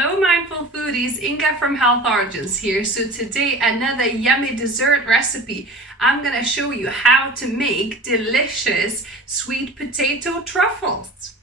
Hello mindful foodies, Inga from Health Origins here. So today another yummy dessert recipe. I'm gonna show you how to make delicious sweet potato truffles.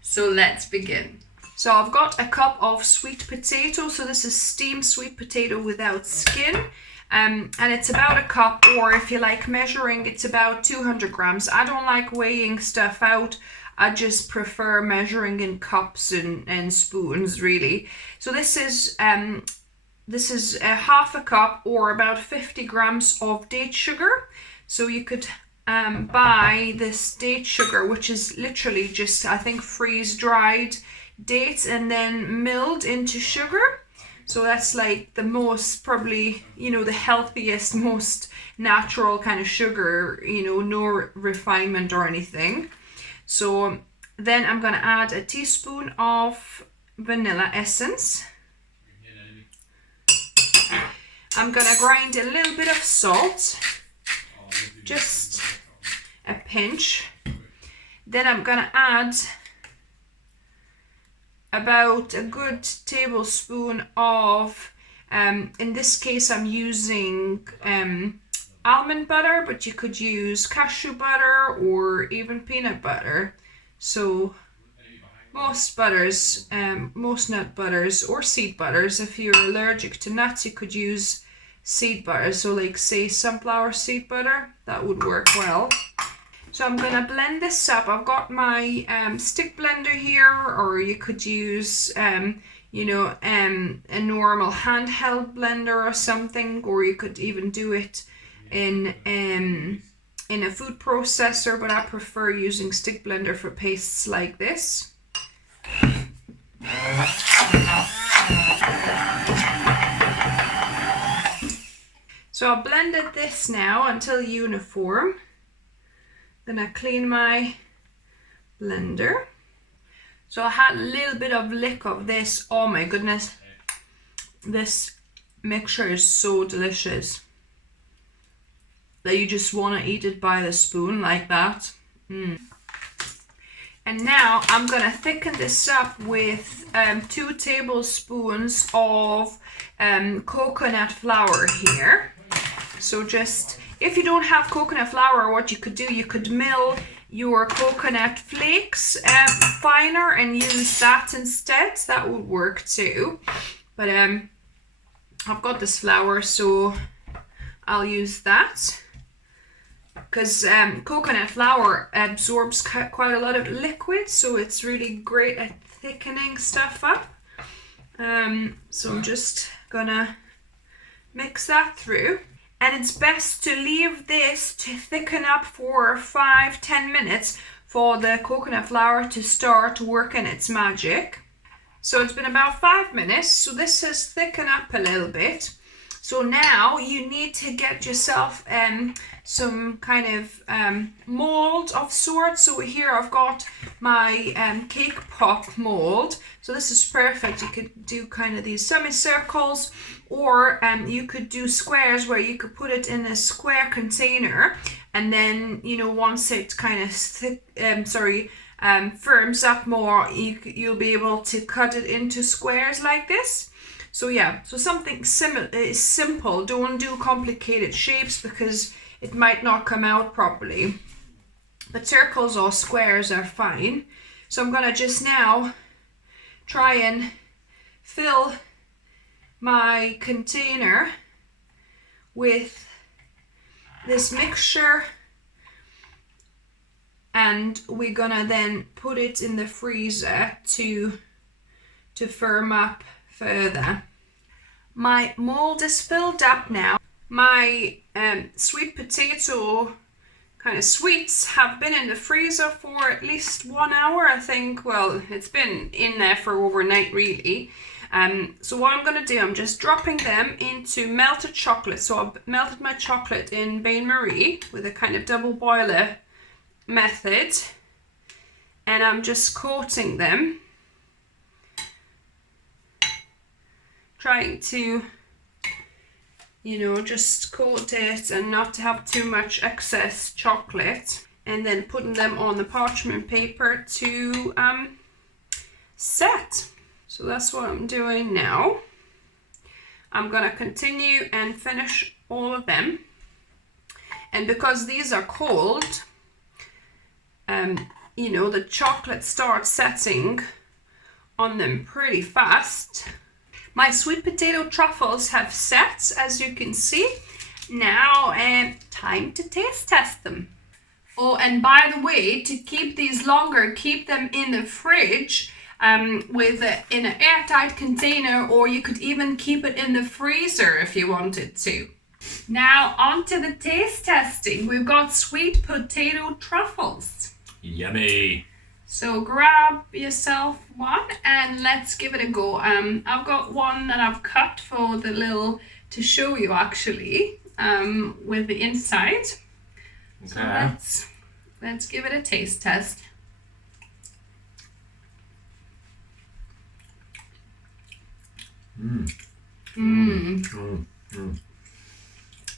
So let's begin. So I've got a cup of sweet potato. So this is steamed sweet potato without skin. And it's about a cup, or if you like measuring, it's about 200 grams. I don't like weighing stuff out. I just prefer measuring in cups and spoons, really. So this is a half a cup, or about 50 grams of date sugar. So you could buy this date sugar, which is literally just, I think, freeze-dried dates and then milled into sugar. So that's like the most, probably, the healthiest, most natural kind of sugar, no refinement or anything. So then I'm going to add a teaspoon of vanilla essence. I'm going to grind a little bit of salt, just a pinch. Then I'm going to add about a good tablespoon of, in this case I'm using almond butter, but you could use cashew butter or even peanut butter. So most butters, most nut butters or seed butters, if you're allergic to nuts, you could use seed butter. So like say sunflower seed butter, that would work well. So I'm gonna blend this up. I've got my stick blender here, or you could use a normal handheld blender or something, or you could even do it in a food processor, but I prefer using stick blender for pastes like this. So I've blended this now until uniform. Then I clean my blender. So I had a little bit of lick of this. Oh my goodness, this mixture is so delicious that you just want to eat it by the spoon like that. And now I'm gonna thicken this up with 2 tablespoons of coconut flour here. So just, if you don't have coconut flour, what you could do, you could mill your coconut flakes finer and use that instead. That would work too. But I've got this flour, so I'll use that. Because coconut flour absorbs quite a lot of liquid, so it's really great at thickening stuff up. So I'm just gonna mix that through. And it's best to leave this to thicken up for 5-10 minutes for the coconut flour to start working its magic. So it's been about 5 minutes, so this has thickened up a little bit. So now you need to get yourself some kind of mold of sorts. So here I've got my cake pop mold. So this is perfect. You could do kind of these semicircles, or you could do squares where you could put it in a square container, and then once it kind of firms up more, you'll be able to cut it into squares like this. So yeah, so something simple. Don't do complicated shapes because it might not come out properly. But circles or squares are fine. So I'm gonna just now try and fill my container with this mixture, and we're gonna then put it in the freezer to firm up further. My mold is filled up now. My sweet potato kind of sweets have been in the freezer for at least 1 hour, I think. Well, it's been in there for overnight, really. So what I'm gonna do, I'm just dropping them into melted chocolate. So I've melted my chocolate in bain-marie with a kind of double boiler method, and I'm just coating them, trying to just coat it and not to have too much excess chocolate, and then putting them on the parchment paper to set. So that's what I'm doing now. I'm gonna continue and finish all of them. And because these are cold, you know, the chocolate starts setting on them pretty fast. My sweet potato truffles have set, as you can see. Now, time to taste test them. Oh, and by the way, to keep these longer, keep them in the fridge in an airtight container, or you could even keep it in the freezer if you wanted to. Now, on to the taste testing. We've got sweet potato truffles. Yummy. So grab yourself one and let's give it a go. I've got one that I've cut for to show you actually, with the inside. Okay. So let's give it a taste test.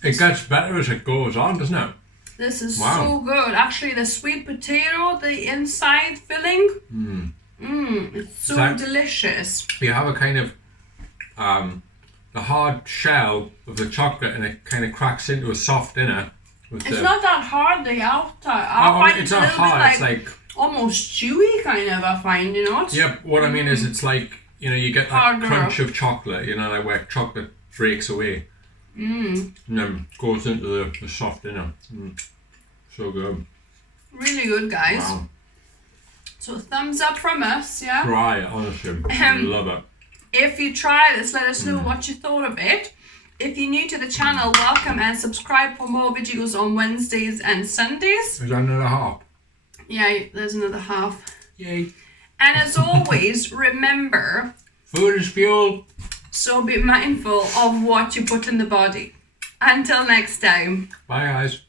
It gets better as it goes on, doesn't it? This is so good. Actually, the sweet potato, the inside filling, it's so delicious. You have a kind of the hard shell of the chocolate, and it kind of cracks into a soft inner. It's not that hard, the outside. I find it's not hard. It's like almost chewy, kind of. I find, you know. Yeah, what I mean is, it's like, you know, you get that crunch of chocolate. You know, like where chocolate breaks away. And then goes into the soft inner. So good. Really good, guys. Wow. So thumbs up from us, yeah? Try it, honestly. I love it. If you try this, let us know what you thought of it. If you're new to the channel, welcome and subscribe for more videos on Wednesdays and Sundays. Is that another half? Yeah, there's another half. Yay. And as always, remember, food is fuel. So be mindful of what you put in the body. Until next time. Bye, guys.